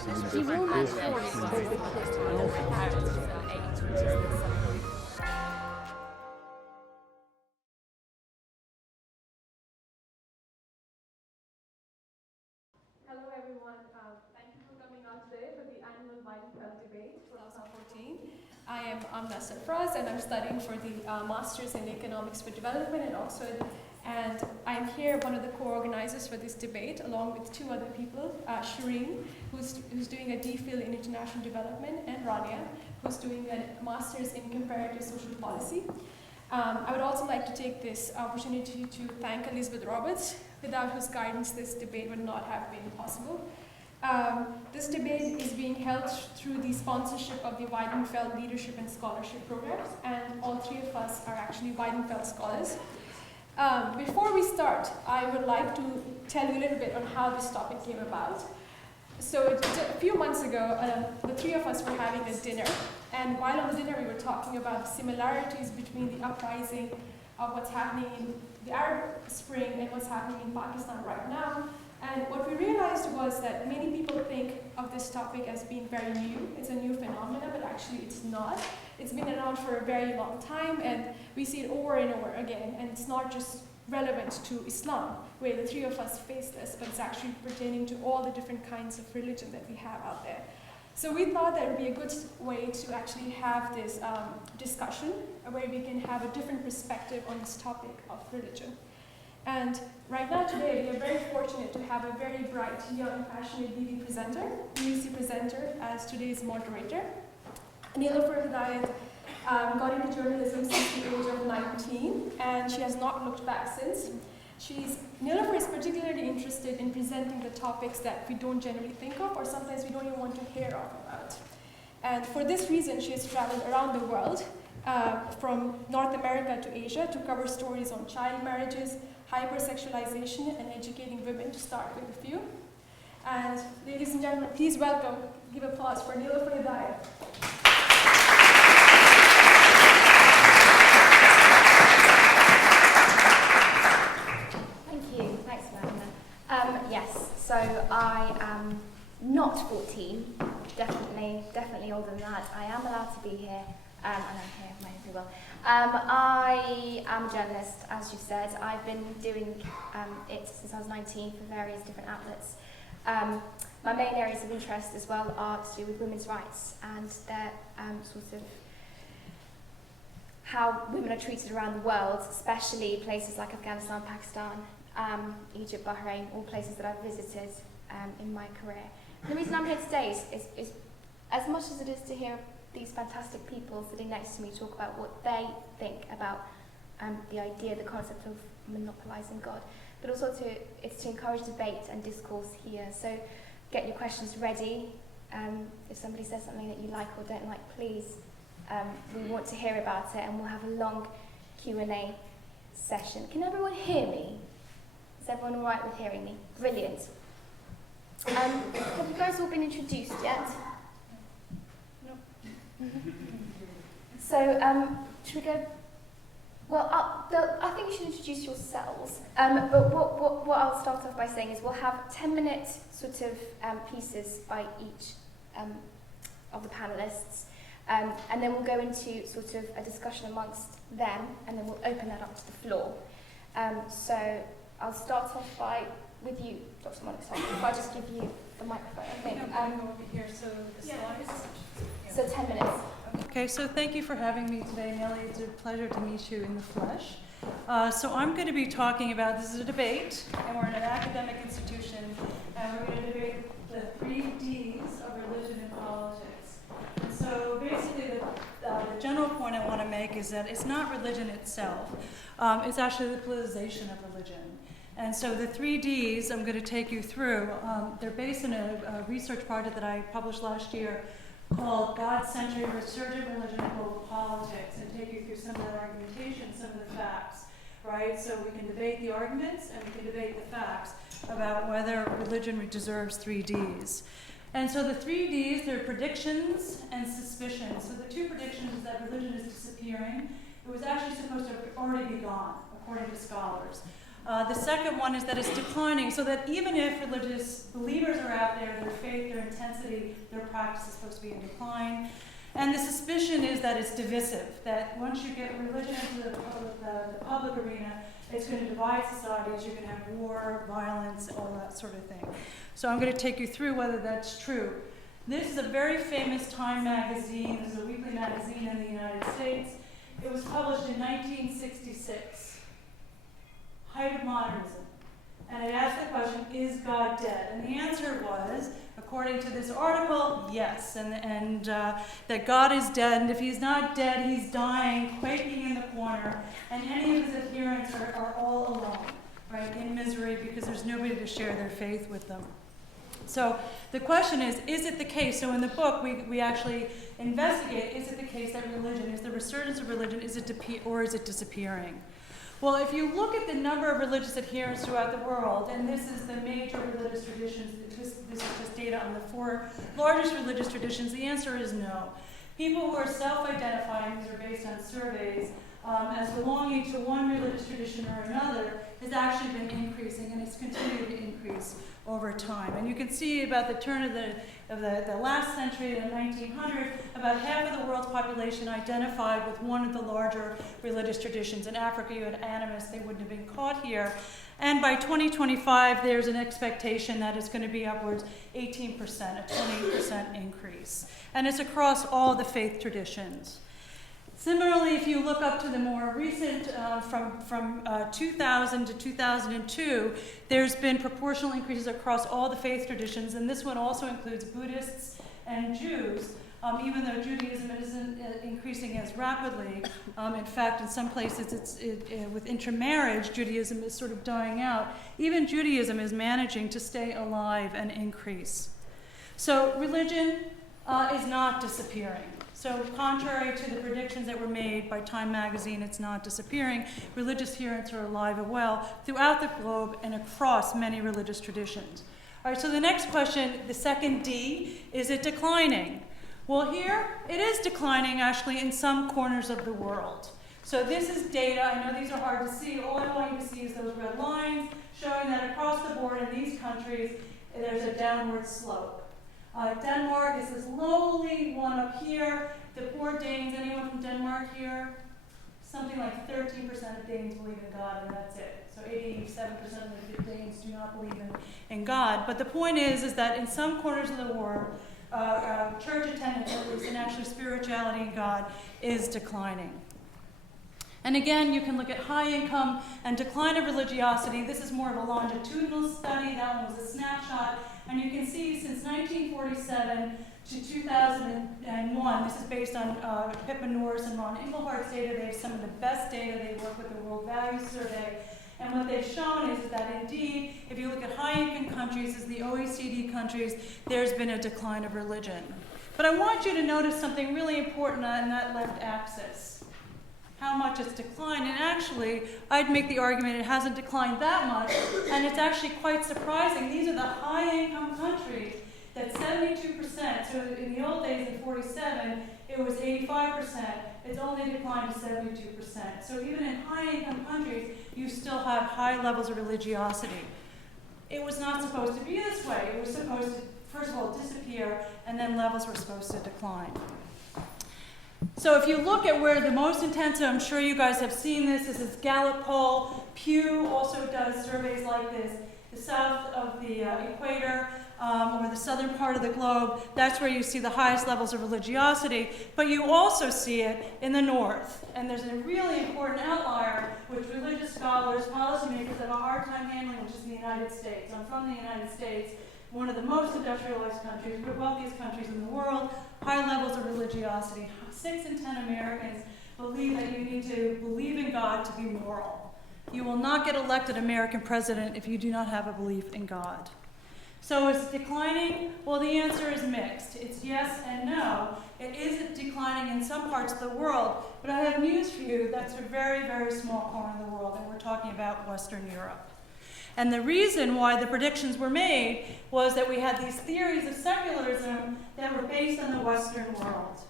She will not Hello everyone, thank you for coming out today for the annual Weidenfeld debate 2014. I am Amna Sarfraz and I'm studying for the Masters in Economics for Development at Oxford, and I'm here, one of the co-organizers for this debate, along with two other people, Shireen, who's doing a DPhil in International Development, and Rania, who's doing a Masters in Comparative Social Policy. I would also like to take this opportunity to thank Elizabeth Roberts, without whose guidance this debate would not have been possible. This debate is being held through the sponsorship of the Weidenfeld Leadership and Scholarship Programs, and all three of us are actually Weidenfeld scholars. Before we start, I would like to tell you a little bit on how this topic came about. So a few months ago, the three of us were having a dinner, and while on the dinner we were talking about similarities between the uprising of what's happening in the Arab Spring and what's happening in Pakistan right now. And what we realized was that many people think of this topic as being very new. It's a new phenomenon, but actually it's not. It's been around for a very long time, and we see it over and over again, and it's not just relevant to Islam, where the three of us face this, but it's actually pertaining to all the different kinds of religion that we have out there. So we thought that it would be a good way to actually have this discussion, where we can have a different perspective on this topic of religion. And right now today, we are very fortunate to have a very bright, young, passionate BB presenter, UC presenter, as today's moderator. Nelufar Hedayat got into journalism since the age of 19, and she has not looked back since. Nelufar is particularly interested in presenting the topics that we don't generally think of, or sometimes we don't even want to hear about. And for this reason, she has traveled around the world, from North America to Asia, to cover stories on child marriages, hypersexualization, and educating women, to start with a few. And ladies and gentlemen, please welcome, give applause for Nelufar Hedayat. Yes, so I am not 14, definitely older than that. I am allowed to be here, and I'm here, very well. I am a journalist, as you said. I've been doing it since I was 19 for various different outlets. My main areas of interest as well are to do with women's rights and their sort of how women are treated around the world, especially places like Afghanistan, Pakistan, Egypt, Bahrain, all places that I've visited in my career. And the reason I'm here today is as much as it is to hear these fantastic people sitting next to me talk about what they think about the idea, the concept of monopolising God, but also it's to encourage debate and discourse here. So get your questions ready. If somebody says something that you like or don't like, please, we want to hear about it, and we'll have a long Q&A session. Can everyone hear me? Is everyone all right with hearing me? Brilliant. Have you guys all been introduced yet? No. So, should we go? Well, I think you should introduce yourselves. But what I'll start off by saying is we'll have 10-minute sort of pieces by each of the panelists. And then we'll go into sort of a discussion amongst them, and then we'll open that up to the floor. So I'll start off with you, Dr. Monica Toft, if I just give you the microphone. I think. I'm over here, so the slides. So 10 minutes. Okay, so thank you for having me today, Nellie. It's a pleasure to meet you in the flesh. So I'm going to be talking about, this is a debate, and we're in an academic institution, and we're going to debate the 3 Ds of religion and politics. And so basically the general point I want to make is that it's not religion itself. It's actually the politicization of religion. And so the 3 Ds I'm going to take you through, they're based in a research project that I published last year called God-Centered Resurgent Religion and Global Politics, and take you through some of that argumentation, some of the facts, right? So we can debate the arguments and we can debate the facts about whether religion deserves 3 Ds. And so the 3 Ds, they're predictions and suspicions. So the 2 predictions is that religion is disappearing. It was actually supposed to already be gone, according to scholars. The second one is that it's declining, so that even if religious believers are out there, their faith, their intensity, their practice is supposed to be in decline. And the suspicion is that it's divisive, that once you get religion into the public arena, it's going to divide societies, you're going to have war, violence, all that sort of thing. So I'm going to take you through whether that's true. This is a very famous Time magazine. This is a weekly magazine in the United States. It was published in 1966, height of modernism. And it asked the question, is God dead? And the answer was, according to this article, yes, and that God is dead, and if he's not dead, he's dying, quaking in the corner, and any of his adherents are all alone, right, in misery, because there's nobody to share their faith with them. So the question is it the case? So in the book, we actually investigate, is it the case that religion, is the resurgence of religion, is it or is it disappearing? Well, if you look at the number of religious adherents throughout the world, and this is the major religious traditions, this is just data on the 4 largest religious traditions, the answer is no. People who are self-identifying, these are based on surveys, as belonging to one religious tradition or another, has actually been increasing, and it's continued to increase over time. And you can see about the turn of the last century, the 1900s, about half of the world's population identified with one of the larger religious traditions. In Africa, you had animists, they wouldn't have been caught here. And by 2025, there's an expectation that it's going to be upwards 18%, a 28% increase. And it's across all the faith traditions. Similarly, if you look up to the more recent, from 2000 to 2002, there's been proportional increases across all the faith traditions, and this one also includes Buddhists and Jews, even though Judaism isn't increasing as rapidly. In fact, in some places, with intermarriage, Judaism is sort of dying out. Even Judaism is managing to stay alive and increase. So religion is not disappearing. So contrary to the predictions that were made by Time magazine, it's not disappearing. Religious adherents are alive and well throughout the globe and across many religious traditions. All right, so the next question, the second D, is it declining? Well, here it is declining actually in some corners of the world. So this is data. I know these are hard to see. All I want you to see is those red lines showing that across the board in these countries, there's a downward slope. Denmark is this lowly one up here. The poor Danes, anyone from Denmark here? Something like 13% of Danes believe in God, and that's it. So 87% of the Danes do not believe in God. But the point is that in some corners of the world, church attendance, at least, and actually spirituality in God, is declining. And again, you can look at high income and decline of religiosity. This is more of a longitudinal study. That one was a snapshot. And you can see since 1947 to 2001, this is based on Pippa Norris and Ron Inglehart's data. They have some of the best data. They work with the World Values Survey. And what they've shown is that indeed, if you look at high-income countries, as the OECD countries, there's been a decline of religion. But I want you to notice something really important on that left axis, how much it's declined. And actually, I'd make the argument it hasn't declined that much, and it's actually quite surprising. These are the high-income countries that 72%, so in the old days in 47, it was 85%, it's only declined to 72%. So even in high-income countries, you still have high levels of religiosity. It was not supposed to be this way. It was supposed to, first of all, disappear, and then levels were supposed to decline. So if you look at where the most intensive, I'm sure you guys have seen this is Gallup poll. Pew also does surveys like this. The south of the equator, or the southern part of the globe, that's where you see the highest levels of religiosity, but you also see it in the north. And there's a really important outlier, which religious scholars, policymakers have a hard time handling, which is the United States. I'm from the United States, one of the most industrialized countries, the wealthiest countries in the world, high levels of religiosity. 6 in 10 Americans believe that you need to believe in God to be moral. You will not get elected American president if you do not have a belief in God. So is it declining? Well, the answer is mixed. It's yes and no. It is declining in some parts of the world, but I have news for you. That's a very, very small corner of the world, and we're talking about Western Europe. And the reason why the predictions were made was that we had these theories of secularism that were based on the Western world.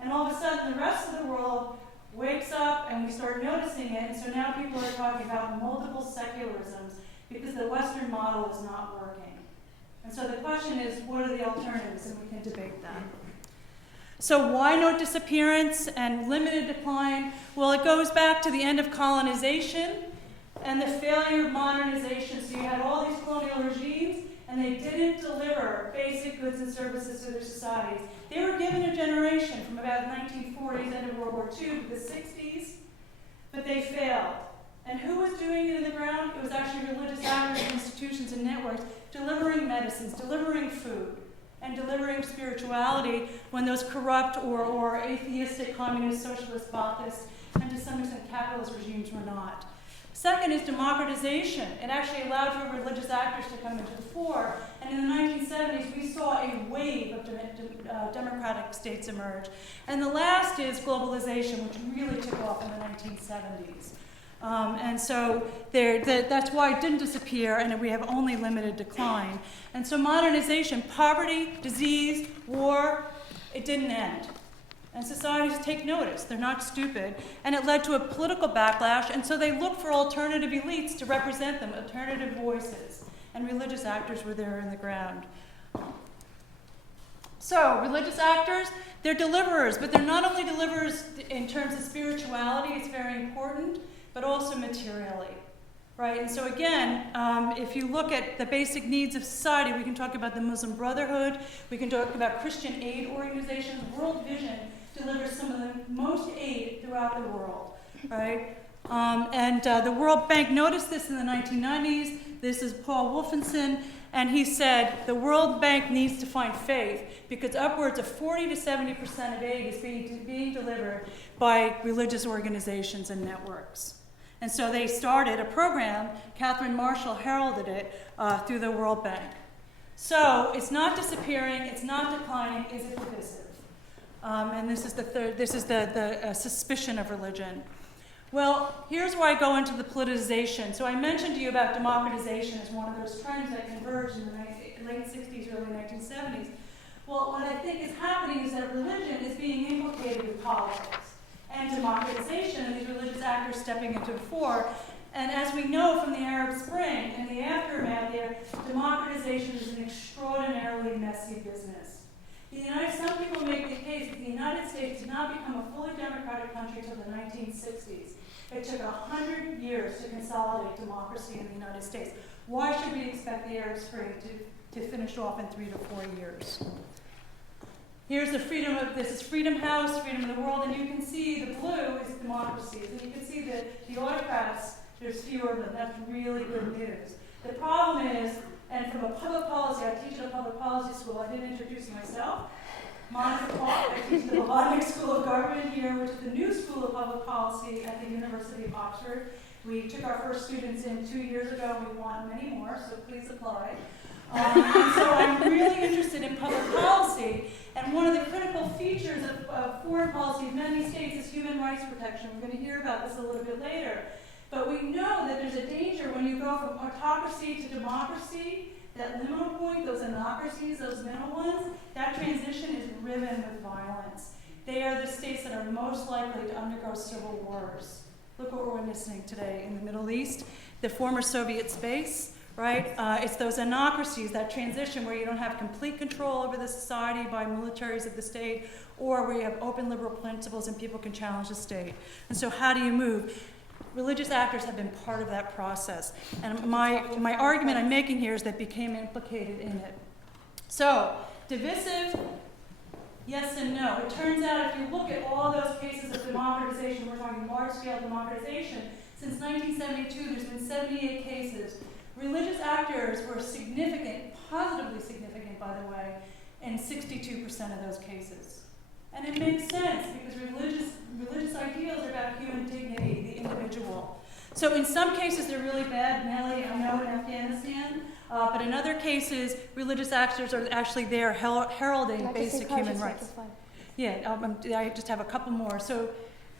And all of a sudden, the rest of the world wakes up and we start noticing it, and so now people are talking about multiple secularisms because the Western model is not working. And so the question is, what are the alternatives? And we can debate that. So why no disappearance and limited decline? Well, it goes back to the end of colonization and the failure of modernization. So you had all these colonial regimes, and they didn't deliver basic goods and services to their societies. They were given a generation from about 1940s, end of World War II, to the 60s, but they failed. And who was doing it in the ground? It was actually religious actors, institutions, and networks, delivering medicines, delivering food, and delivering spirituality when those corrupt or atheistic, communist, socialist, Baathist, and to some extent capitalist regimes were not. Second is democratization. It actually allowed for religious actors to come into the fore. And in the 1970s, we saw a wave of democratic states emerge. And the last is globalization, which really took off in the 1970s. And so that's why it didn't disappear, and we have only limited decline. And so modernization, poverty, disease, war, it didn't end. And societies take notice. They're not stupid. And it led to a political backlash, and so they looked for alternative elites to represent them, alternative voices. And religious actors were there in the ground. So, religious actors, they're deliverers, but they're not only deliverers in terms of spirituality, it's very important, but also materially. Right? And so again, if you look at the basic needs of society, we can talk about the Muslim Brotherhood, we can talk about Christian aid organizations. World Vision delivers some of the most aid throughout the world, right? The World Bank noticed this in the 1990s. This is Paul Wolfenson, and he said the World Bank needs to find faith because upwards of 40 to 70% of aid is being delivered by religious organizations and networks. And so they started a program, Catherine Marshall heralded it, through the World Bank. So it's not disappearing, it's not declining, is it divisive? And this is the suspicion of religion. Well, here's where I go into the politicization. So I mentioned to you about democratization as one of those trends that converged in the late 60s, early 1970s. Well, what I think is happening is that religion is being implicated with politics and democratization, and these religious actors stepping into the fore. And as we know from the Arab Spring and the aftermath there, democratization is an extraordinarily messy business. Some people make the case that the United States did not become a fully democratic country until the 1960s. It took 100 years to consolidate democracy in the United States. Why should we expect the Arab Spring to finish off in 3 to 4 years? Here's the this is Freedom House, Freedom of the World, and you can see the blue is democracies. And you can see that the autocrats, there's fewer of them. That's really good news. The problem is, and from a public policy, I teach at a public policy school. I didn't introduce myself. Monica Toft, I teach at the Hellenic School of Government here, which is the new school of public policy at the University of Oxford. We took our first students in 2 years ago, and we want many more, so please apply. And so I'm really interested in public policy, and one of the critical features of foreign policy in many states is human rights protection. We're going to hear about this a little bit later. But we know that there's a danger when you go from autocracy to democracy, that liminal point, those anocracies, those middle ones, that transition is riven with violence. They are the states that are most likely to undergo civil wars. Look what we're witnessing today in the Middle East, the former Soviet space, right? It's those anocracies, that transition where you don't have complete control over the society by militaries of the state, or where you have open liberal principles and people can challenge the state. And so how do you move? Religious actors have been part of that process. And my argument I'm making here is that became implicated in it. So, divisive, yes and no. It turns out if you look at all those cases of democratization, we're talking large-scale democratization, since 1972 there's been 78 cases. Religious actors were significant, positively significant by the way, in 62% of those cases. And it makes sense because religious ideals are about human dignity, the individual. So in some cases they're really bad, Nelly, I know in Afghanistan, but in other cases religious actors are actually there heralding basic human rights. Yeah, I just have a couple more. So,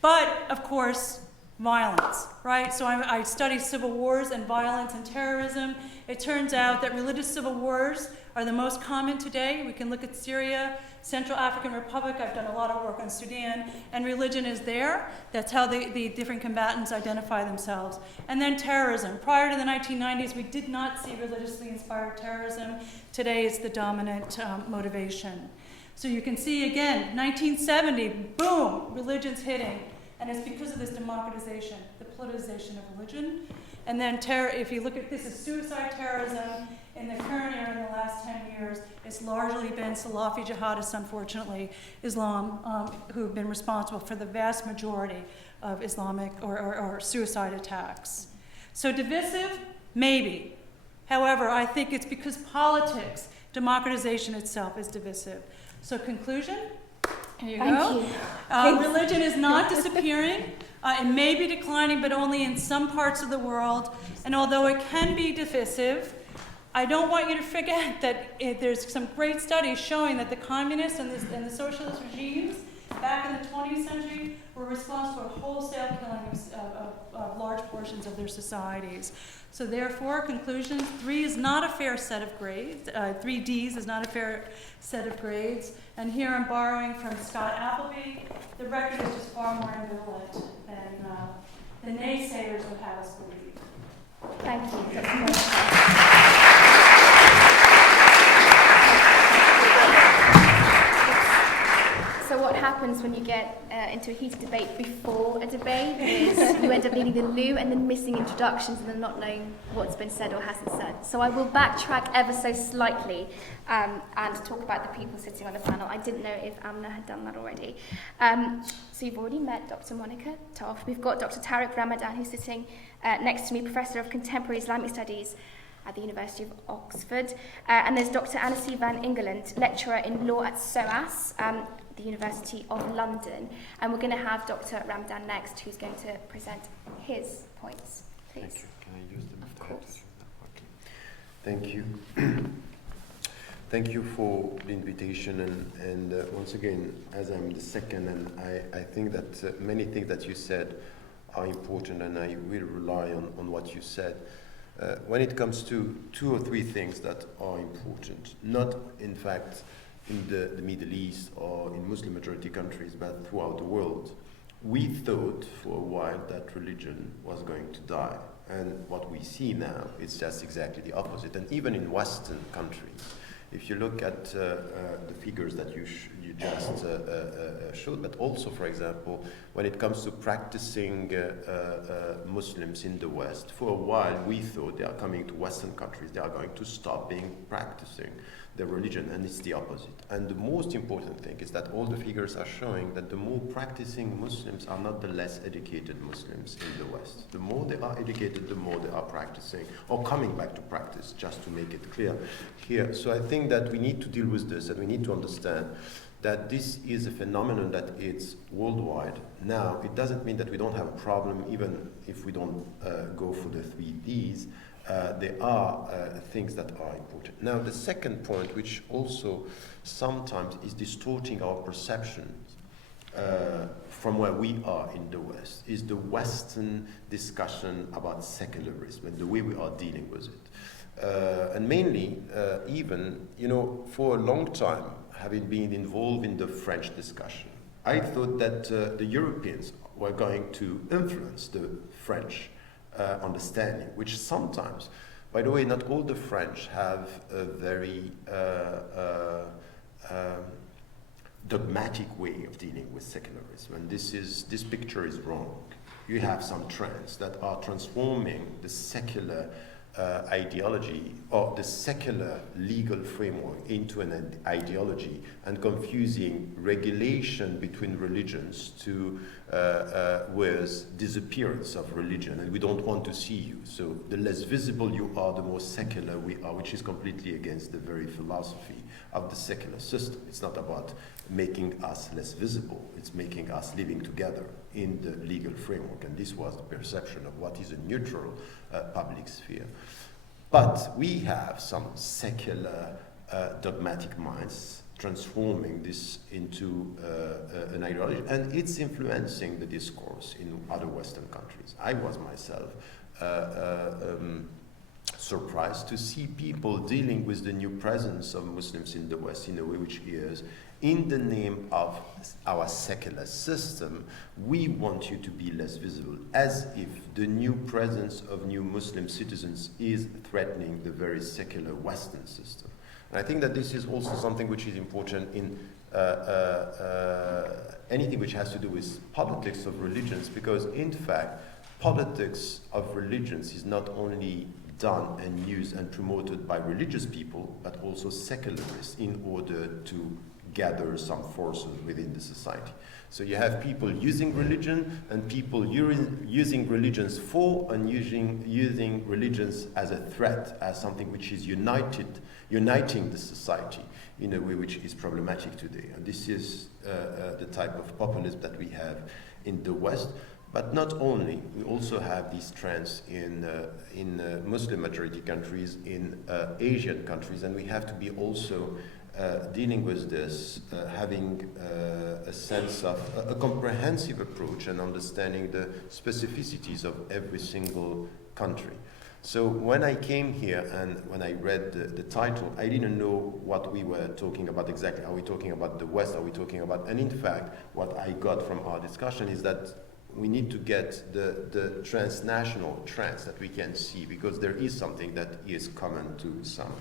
but of course, violence, right? So I study civil wars and violence and terrorism. It turns out that religious civil wars are the most common today. We can look at Syria, Central African Republic. I've done a lot of work on Sudan, and religion is there. That's how the different combatants identify themselves. And then terrorism. Prior to the 1990s, we did not see religiously inspired terrorism. Today, it's the dominant motivation. So you can see again, 1970, boom, religion's hitting. And it's because of this democratization, the politicization of religion. And then if you look at this as suicide terrorism, in the current era, in the last 10 years, it's largely been Salafi jihadists, unfortunately, Islam, who've been responsible for the vast majority of Islamic or suicide attacks. So divisive, maybe. However, I think it's because politics, democratization itself is divisive. So conclusion, here you go. Religion is not disappearing. It may be declining, but only in some parts of the world. And although it can be divisive, I don't want you to forget that there's some great studies showing that the communists and the socialist regimes back in the 20th century were responsible for wholesale killing of large portions of their societies. So therefore, conclusions, 3 is not a fair set of grades. 3 Ds is not a fair set of grades. And here I'm borrowing from Scott Appleby. The record is just far more ambivalent than the naysayers would have us believe. Thank you, Dr. Monica. So what happens when you get into a heated debate before a debate is you end up needing the loo and then missing introductions and then not knowing what's been said or hasn't said. So I will backtrack ever so slightly and talk about the people sitting on the panel. I didn't know if Amna had done that already. So you've already met Dr. Monica Toft. We've got Dr. Tariq Ramadan, who's sitting next to me, Professor of Contemporary Islamic Studies at the University of Oxford. And there's Dr. Anicee Van Engeland, lecturer in law at SOAS, the University of London. And we're going to have Dr. Ramadan next, who's going to present his points. Please. Thank you. Can I use them? Of course. Okay. Thank you. Thank you for the invitation. And once again, as I'm the second, and I think that many things that you said are important, and I will rely on what you said. When it comes to 2 or 3 things that are important, not in fact in the Middle East or in Muslim majority countries, but throughout the world, we thought for a while that religion was going to die. And what we see now is just exactly the opposite. And even in Western countries, if you look at the figures that you just showed, but also, for example, when it comes to practicing Muslims in the West, for a while we thought they are coming to Western countries, they are going to stop practicing their religion, and it's the opposite. And the most important thing is that all the figures are showing that the more practicing Muslims are not the less educated Muslims in the West. The more they are educated, the more they are practicing, or coming back to practice, just to make it clear here. So I think that we need to deal with this, and we need to understand that this is a phenomenon that it's worldwide. Now, it doesn't mean that we don't have a problem, even if we don't go for the 3 Ds. There are things that are important. Now, the second point, which also sometimes is distorting our perceptions from where we are in the West, is the Western discussion about secularism and the way we are dealing with it. And mainly, even, for a long time, having been involved in the French discussion, I thought that the Europeans were going to influence the French understanding, which sometimes, by the way, not all the French have a very dogmatic way of dealing with secularism, and this picture is wrong. You have some trends that are transforming the secular ideology or the secular legal framework into an ideology and confusing regulation between religions with disappearance of religion, and we don't want to see you. So the less visible you are, the more secular we are, which is completely against the very philosophy of the secular system. It's not about making us less visible, it's making us living together in the legal framework, and this was the perception of what is a neutral public sphere. But we have some secular dogmatic minds transforming this into an ideology, and it's influencing the discourse in other Western countries. I was myself surprised to see people dealing with the new presence of Muslims in the West in a way which is, in the name of our secular system, we want you to be less visible, as if the new presence of new Muslim citizens is threatening the very secular Western system. And I think that this is also something which is important in anything which has to do with politics of religions, because in fact, politics of religions is not only done and used and promoted by religious people, but also secularists in order to gather some forces within the society. So you have people using religion and people using religions for and using religions as a threat, as something which is uniting the society in a way which is problematic today. And this is the type of populism that we have in the West. But not only, we also have these trends in Muslim majority countries, in Asian countries, and we have to be also dealing with this, having a sense of a comprehensive approach and understanding the specificities of every single country. So when I came here and when I read the title, I didn't know what we were talking about exactly. Are we talking about the West? Are we talking about... And in fact, what I got from our discussion is that we need to get the transnational trends that we can see, because there is something that is common to some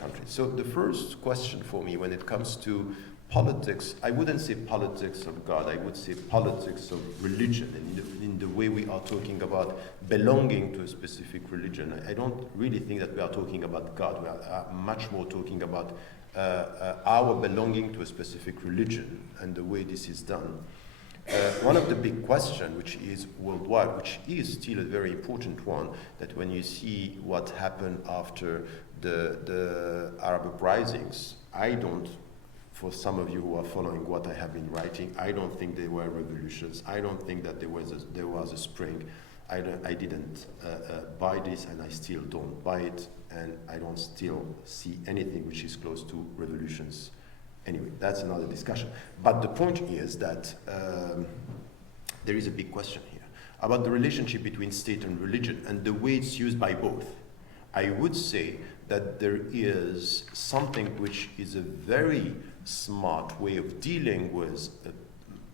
countries. So the first question for me when it comes to politics, I wouldn't say politics of God, I would say politics of religion, and in the way we are talking about belonging to a specific religion. I don't really think that we are talking about God, we are much more talking about our belonging to a specific religion and the way this is done. One of the big questions, which is worldwide, which is still a very important one, that when you see what happened after the Arab uprisings, I don't, for some of you who are following what I have been writing, I don't think they were revolutions. I don't think that there was a spring. I didn't buy this, and I still don't buy it, and I don't still see anything which is close to revolutions. Anyway, that's another discussion. But the point is that there is a big question here about the relationship between state and religion and the way it's used by both. I would say that there is something which is a very smart way of dealing with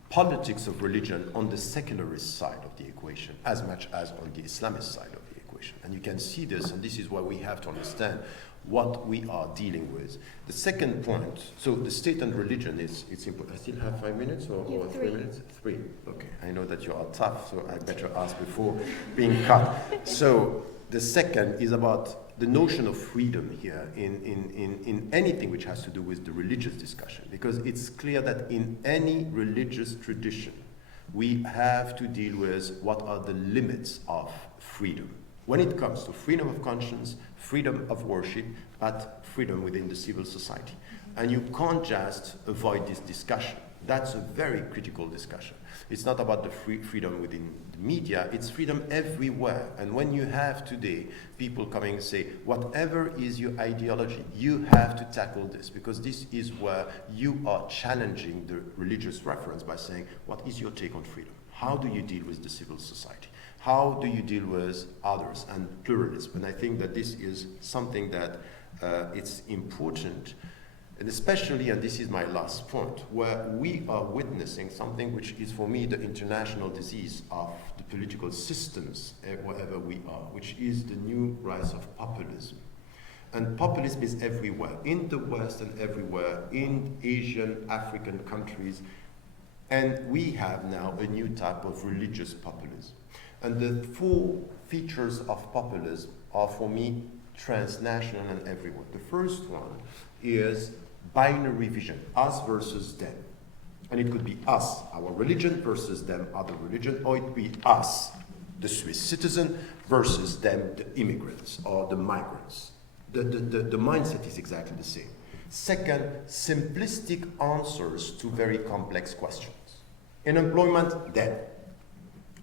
politics of religion on the secularist side of the equation as much as on the Islamist side of the equation. And you can see this, and this is why we have to understand what we are dealing with. The second point, so the state and religion it's important. I still have 5 minutes or 3 minutes? 3. Okay, I know that you are tough, so I better ask before being cut. So the second is about the notion of freedom here in anything which has to do with the religious discussion, because it's clear that in any religious tradition, we have to deal with what are the limits of freedom. When it comes to freedom of conscience, freedom of worship, but freedom within the civil society. And you can't just avoid this discussion. That's a very critical discussion. It's not about the freedom within the media, it's freedom everywhere. And when you have today people coming and say, whatever is your ideology, you have to tackle this, because this is where you are challenging the religious reference by saying, what is your take on freedom? How do you deal with the civil society? How do you deal with others and pluralism? And I think that this is something that it's important, and especially, and this is my last point, where we are witnessing something which is for me the international disease of the political systems wherever we are, which is the new rise of populism. And populism is everywhere, in the West and everywhere, in Asian, African countries, and we have now a new type of religious populism. And the 4 features of populism are, for me, transnational and everywhere. The first one is binary vision, us versus them. And it could be us, our religion, versus them, other religion, or it could be us, the Swiss citizen, versus them, the immigrants or the migrants. The mindset is exactly the same. Second, simplistic answers to very complex questions. In employment, them.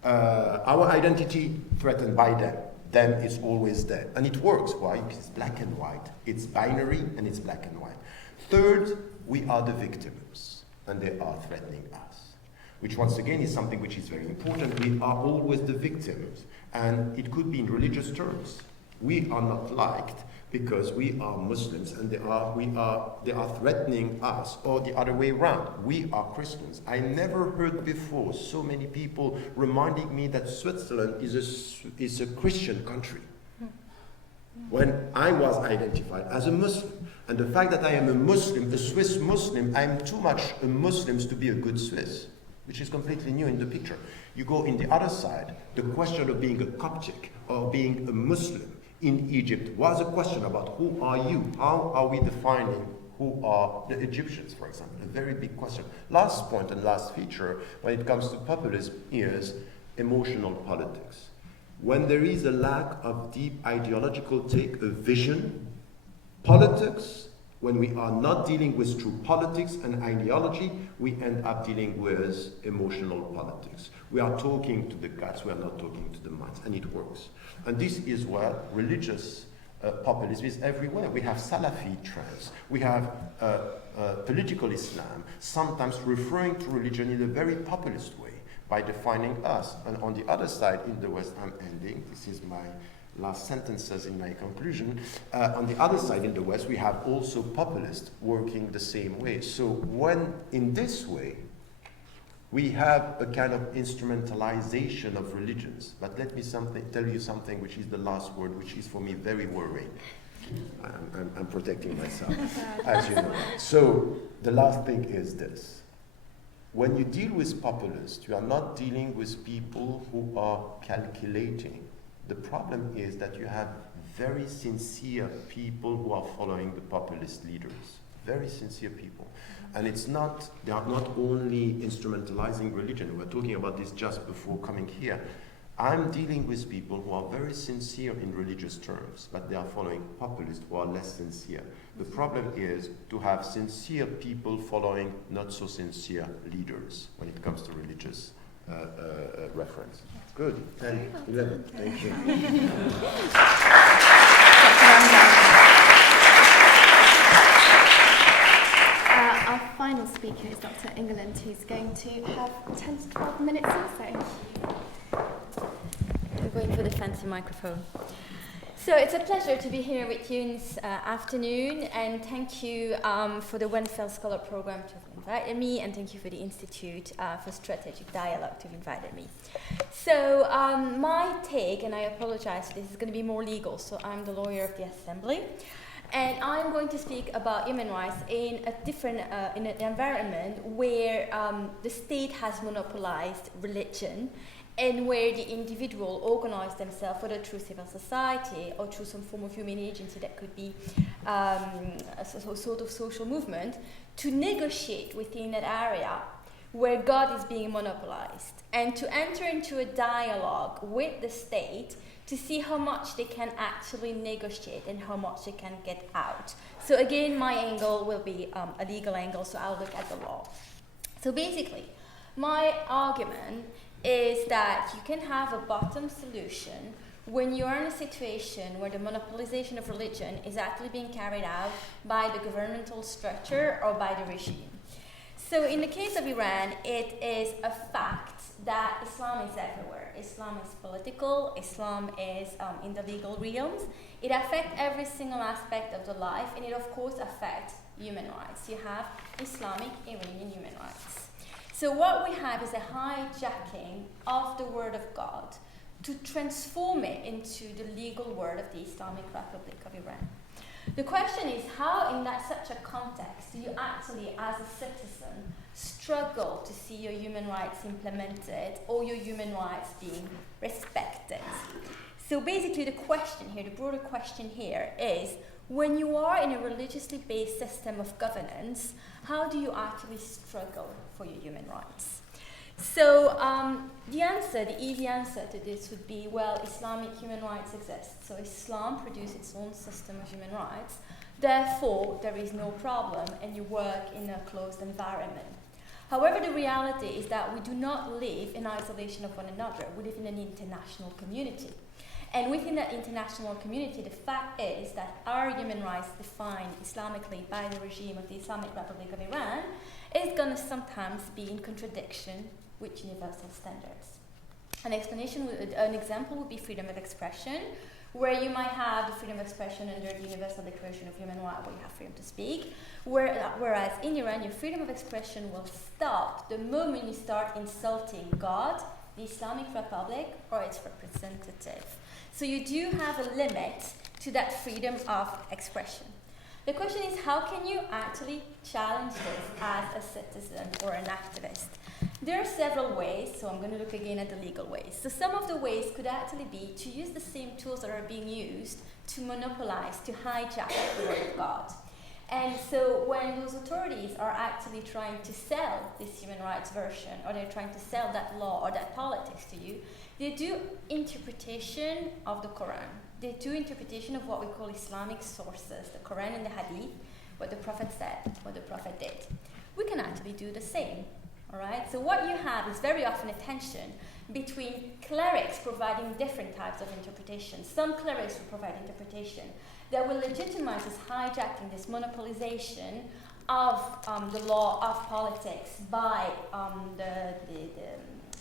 Our identity threatened by them. Them is always them. And it works. Why? Because it's black and white. It's binary and it's black and white. Third, we are the victims and they are threatening us. Which once again is something which is very important. We are always the victims. And it could be in religious terms. We are not liked because we are Muslims and they are threatening us, or the other way around. We are Christians. I never heard before so many people reminding me that Switzerland is a Christian country, when I was identified as a Muslim. And the fact that I am a Muslim, a Swiss Muslim, I'm too much a Muslim to be a good Swiss, which is completely new in the picture. You go in the other side, the question of being a Coptic or being a Muslim in Egypt was a question about who are you? How are we defining who are the Egyptians, for example? A very big question. Last point and last feature when it comes to populism is emotional politics. When there is a lack of deep ideological take, a vision, politics, when we are not dealing with true politics and ideology, we end up dealing with emotional politics. We are talking to the guts, we are not talking to the minds, and it works. And this is where religious populism is everywhere. We have Salafi trends, we have political Islam, sometimes referring to religion in a very populist way by defining us. And on the other side, in the West, I'm ending, this is my last sentences in my conclusion. On the other side in the West, we have also populists working the same way. So when in this way, we have a kind of instrumentalization of religions. But let me tell you something which is the last word, which is for me very worrying. I'm protecting myself, as you know. So the last thing is this. When you deal with populists, you are not dealing with people who are calculating. The problem is that you have very sincere people who are following the populist leaders. Very sincere people. And they are not only instrumentalizing religion. We were talking about this just before coming here. I'm dealing with people who are very sincere in religious terms, but they are following populists who are less sincere. The problem is to have sincere people following not so sincere leaders when it comes to religious reference. Good. 10, 11. Thank you. Our final speaker is Dr. Engeland, who's going to have 10 to 12 minutes also. I'm going for the fancy microphone. So it's a pleasure to be here with you this afternoon, and thank you for the Weidenfeld Scholar Program to have invited me, and thank you for the Institute for Strategic Dialogue to have invited me. So my take, and I apologize, this is going to be more legal, so I'm the lawyer of the Assembly, and I'm going to speak about human rights in a different in an environment where the state has monopolized religion, and where the individual organize themselves, whether through civil society or through some form of human agency that could be a sort of social movement, to negotiate within that area where God is being monopolized, and to enter into a dialogue with the state to see how much they can actually negotiate and how much they can get out. So again, my angle will be a legal angle, so I'll look at the law. So basically, my argument is that you can have a bottom solution when you're in a situation where the monopolization of religion is actually being carried out by the governmental structure or by the regime. So in the case of Iran, it is a fact that Islam is everywhere. Islam is political, Islam is in the legal realms. It affects every single aspect of the life, and it of course affects human rights. You have Islamic Iranian human rights. So what we have is a hijacking of the word of God to transform it into the legal word of the Islamic Republic of Iran. The question is, how in such a context do you actually, as a citizen, struggle to see your human rights implemented or your human rights being respected? So basically the question here, the broader question here is, when you are in a religiously based system of governance, how do you actually struggle for your human rights? So the easy answer to this would be, well, Islamic human rights exist. So Islam produces its own system of human rights. Therefore, there is no problem, and you work in a closed environment. However, the reality is that we do not live in isolation of one another. We live in an international community. And within that international community, the fact is that our human rights defined Islamically by the regime of the Islamic Republic of Iran is going to sometimes be in contradiction with universal standards. An example would be freedom of expression, where you might have the freedom of expression under the Universal Declaration of Human Rights, where you have freedom to speak, whereas in Iran, your freedom of expression will stop the moment you start insulting God, the Islamic Republic, or its representative. So you do have a limit to that freedom of expression. The question is, how can you actually challenge this as a citizen or an activist? There are several ways, so I'm going to look again at the legal ways. So some of the ways could actually be to use the same tools that are being used to monopolize, to hijack the word of God. And so when those authorities are actually trying to sell this human rights version, or they're trying to sell that law or that politics to you, they do interpretation of the Quran. They do interpretation of what we call Islamic sources, the Quran and the Hadith, what the Prophet said, what the Prophet did. We can actually do the same, all right? So what you have is very often a tension between clerics providing different types of interpretation. Some clerics will provide interpretation that will legitimize this hijacking, this monopolization of the law of politics by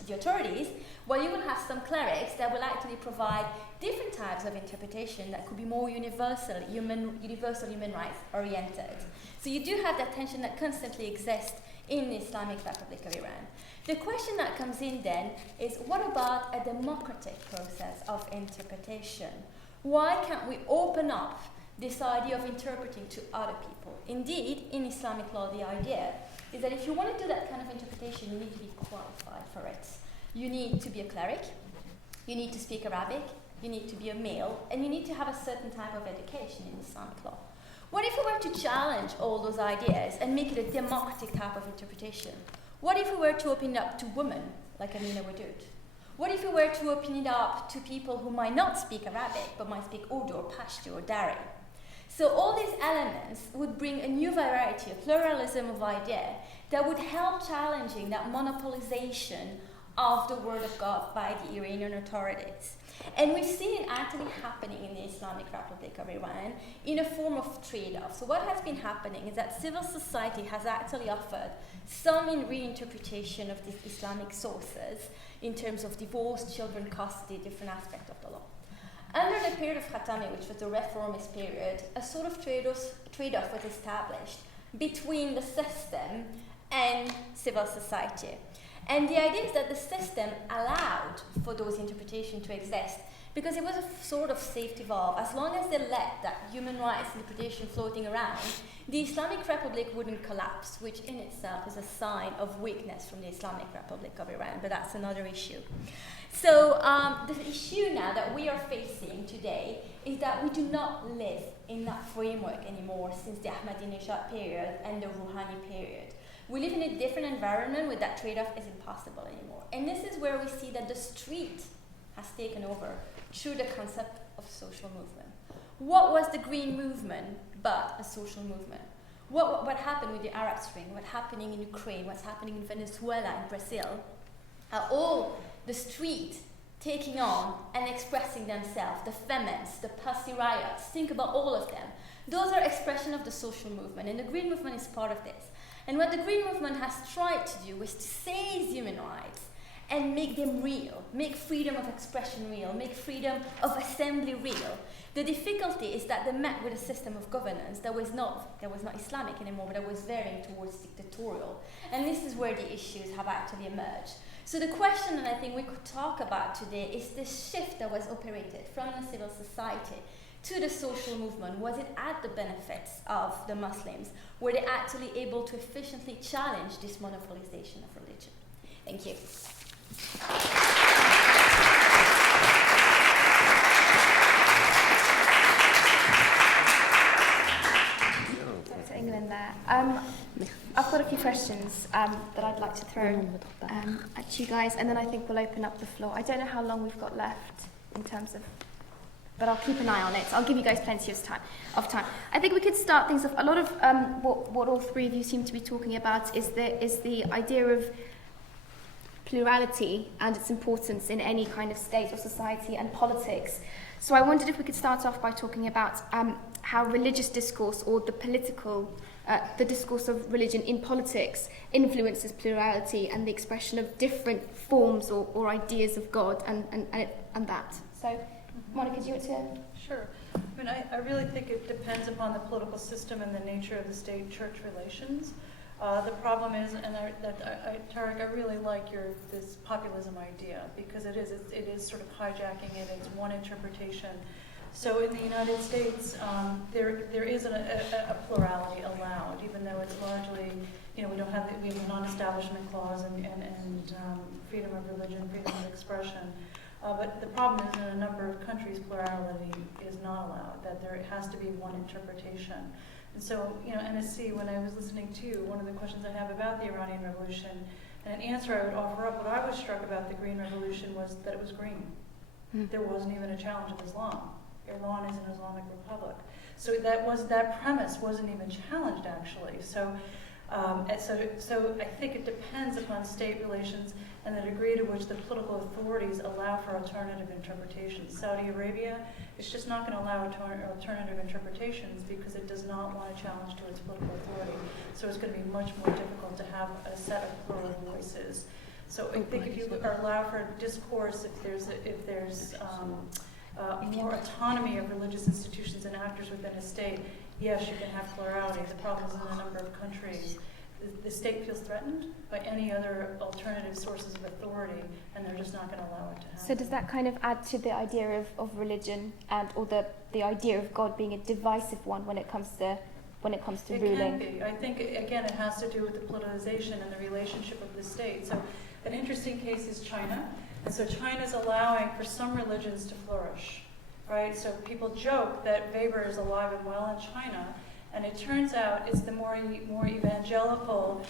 the authorities, while you will have some clerics that will actually provide different types of interpretation that could be more universal human rights oriented. So you do have that tension that constantly exists in the Islamic Republic of Iran. The question that comes in then is, what about a democratic process of interpretation? Why can't we open up this idea of interpreting to other people? Indeed, in Islamic law, the idea is that if you want to do that kind of interpretation, you need to be qualified for it. You need to be a cleric, you need to speak Arabic, you need to be a male, and you need to have a certain type of education in Islamic law. What if we were to challenge all those ideas and make it a democratic type of interpretation? What if we were to open it up to women, like Amina Wadud? What if we were to open it up to people who might not speak Arabic, but might speak Urdu or Pashto or Dari? So all these elements would bring a new variety, a pluralism of idea that would help challenging that monopolization of the word of God by the Iranian authorities. And we've seen it actually happening in the Islamic Republic of Iran in a form of trade-off. So what has been happening is that civil society has actually offered some reinterpretation of these Islamic sources in terms of divorce, children custody, different aspects of the law. Under the period of Khatami, which was the reformist period, a sort of trade-off was established between the system and civil society. And the idea is that the system allowed for those interpretations to exist because it was a sort of safety valve. As long as they let that human rights interpretation floating around, the Islamic Republic wouldn't collapse, which in itself is a sign of weakness from the Islamic Republic of Iran, but that's another issue. So the issue now that we are facing today is that we do not live in that framework anymore since the Ahmadinejad period and the Rouhani period. We live in a different environment where that trade-off is impossible anymore. And this is where we see that the street has taken over through the concept of social movement. What was the Green Movement but a social movement? What happened with the Arab Spring? What's happening in Ukraine? What's happening in Venezuela and Brazil? Are all the street taking on and expressing themselves, the feminists, the Pussy Riots, think about all of them. Those are expression of the social movement, and the Green Movement is part of this. And what the Green Movement has tried to do is to seize human rights and make them real, make freedom of expression real, make freedom of assembly real. The difficulty is that they met with a system of governance that was not Islamic anymore, but that was veering towards dictatorial. And this is where the issues have actually emerged. So the question that I think we could talk about today is this shift that was operated from the civil society to the social movement. Was it at the benefits of the Muslims? Were they actually able to efficiently challenge this monopolization of religion? Thank you. Dr. England there. I've got a few questions that I'd like to throw at you guys, and then I think we'll open up the floor. I don't know how long we've got left in terms of, but I'll keep an eye on it. I'll give you guys plenty of time. I think we could start things off. A lot of what all three of you seem to be talking about is the idea of plurality and its importance in any kind of state or society and politics. So I wondered if we could start off by talking about how religious discourse or the discourse of religion in politics influences plurality and the expression of different forms or ideas of God and that. So Monica, do you want to? Sure. I mean, I really think it depends upon the political system and the nature of the state-church relations. The problem is, and Tariq, I really like this populism idea, because it is sort of hijacking it. It's one interpretation. So in the United States, there is a plurality allowed, even though it's largely, we have a non-establishment clause and freedom of religion, freedom of expression. But the problem is, in a number of countries, plurality is not allowed, that there has to be one interpretation. And so, Anasty, when I was listening to you, one of the questions I have about the Iranian Revolution, and an answer I would offer up, what I was struck about the Green Revolution was that it was green. There wasn't even a challenge of Islam. Iran is an Islamic republic. So that premise wasn't even challenged, actually. So I think it depends upon state relations and the degree to which the political authorities allow for alternative interpretations. Saudi Arabia is just not going to allow alternative interpretations because it does not want a challenge to its political authority. So it's going to be much more difficult to have a set of plural voices. So I think if you allow for discourse, if there's more autonomy of religious institutions and actors within a state, yes, you can have plurality. The problem is in a number of countries, the state feels threatened by any other alternative sources of authority, and they're just not going to allow it to happen. So does that kind of add to the idea of religion or the idea of God being a divisive one when it comes to ruling? It can be. I think, again, it has to do with the politicization and the relationship of the state. So an interesting case is China. And so China's allowing for some religions to flourish, right? So people joke that Weber is alive and well in China, and it turns out it's the more evangelical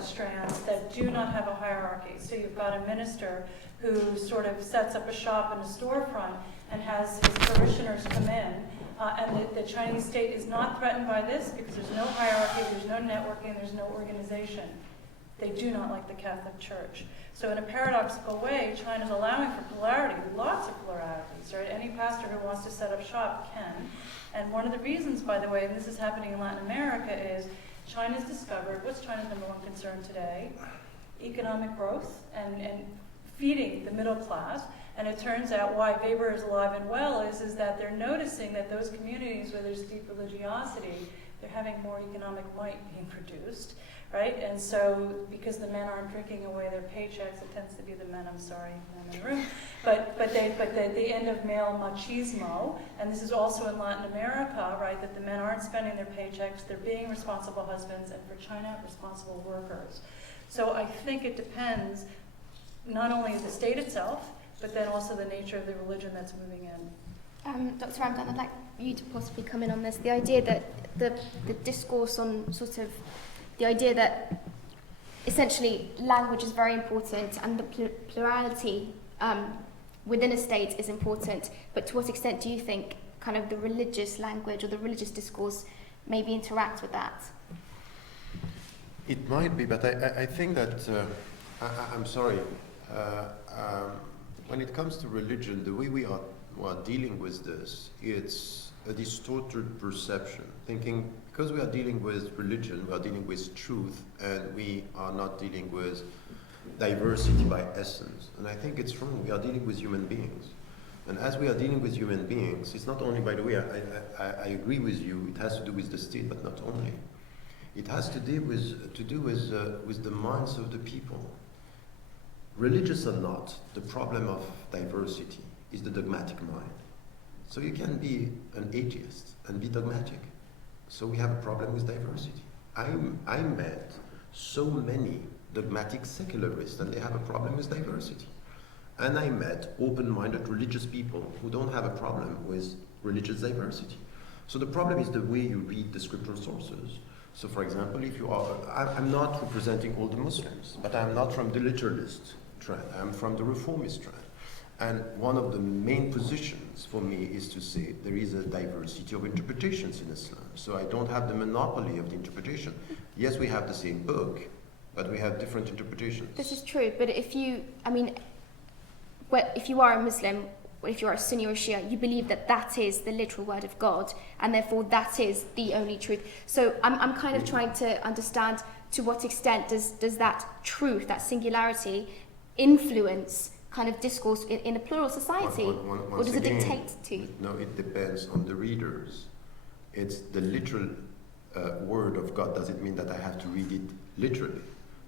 strands that do not have a hierarchy. So you've got a minister who sort of sets up a shop in a storefront and has his parishioners come in, and the Chinese state is not threatened by this because there's no hierarchy, there's no networking, there's no organization. They do not like the Catholic Church. So in a paradoxical way, China's allowing for plurality, lots of pluralities, right? Any pastor who wants to set up shop can. And one of the reasons, by the way, and this is happening in Latin America, is China's discovered, what's China's number one concern today? Economic growth and feeding the middle class. And it turns out why Weber is alive and well is that they're noticing that those communities where there's deep religiosity, they're having more economic might being produced. Right? And so, because the men aren't drinking away their paychecks, it tends to be the men, I'm sorry, men in the room, but the end of male machismo, and this is also in Latin America, right, that the men aren't spending their paychecks, they're being responsible husbands, and for China, responsible workers. So I think it depends not only the state itself, but then also the nature of the religion that's moving in. Dr. Ramadan, I'd like you to possibly come in on this. The idea that the discourse on sort of the idea that essentially language is very important and the plurality within a state is important, but to what extent do you think kind of the religious language or the religious discourse maybe interact with that? It might be, but I think that, I'm sorry, when it comes to religion, the way we are dealing with this, it's a distorted perception, thinking because we are dealing with religion, we are dealing with truth, and we are not dealing with diversity by essence. And I think it's wrong. We are dealing with human beings. And as we are dealing with human beings, it's not only, by the way, I agree with you, it has to do with the state, but not only. It has to do with the minds of the people. Religious or not, the problem of diversity is the dogmatic mind. So you can be an atheist and be dogmatic. So we have a problem with diversity. I met so many dogmatic secularists and they have a problem with diversity. And I met open-minded religious people who don't have a problem with religious diversity. So the problem is the way you read the scriptural sources. So for example, if you are, I'm not representing all the Muslims, but I'm not from the literalist trend, I'm from the reformist trend. And one of the main positions for me is to say there is a diversity of interpretations in Islam. So I don't have the monopoly of the interpretation. Yes, we have the same book, but we have different interpretations. This is true, but if you are a Muslim, or if you are a Sunni or Shia, you believe that that is the literal word of God, and therefore that is the only truth. So I'm kind of trying to understand to what extent does that truth, that singularity, influence kind of discourse in a plural society? Or does it dictate to? No, it depends on the readers. It's the literal word of God. Does it mean that I have to read it literally?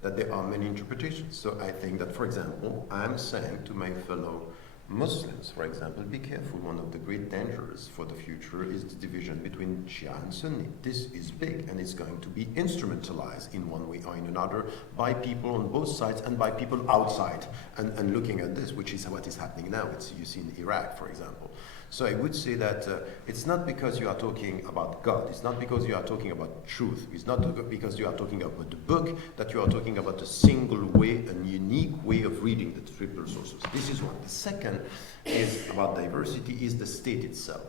That there are many interpretations. So I think that, for example, I'm saying to my fellow Muslims, for example, be careful. One of the great dangers for the future is the division between Shia and Sunni. This is big, and it's going to be instrumentalized in one way or in another by people on both sides and by people outside. And looking at this, which is what is happening now, you see in Iraq, for example. So I would say that it's not because you are talking about God, it's not because you are talking about truth, it's not because you are talking about the book, that you are talking about a single way, a unique way of reading the triple sources. This is one. The second is about diversity, is the state itself.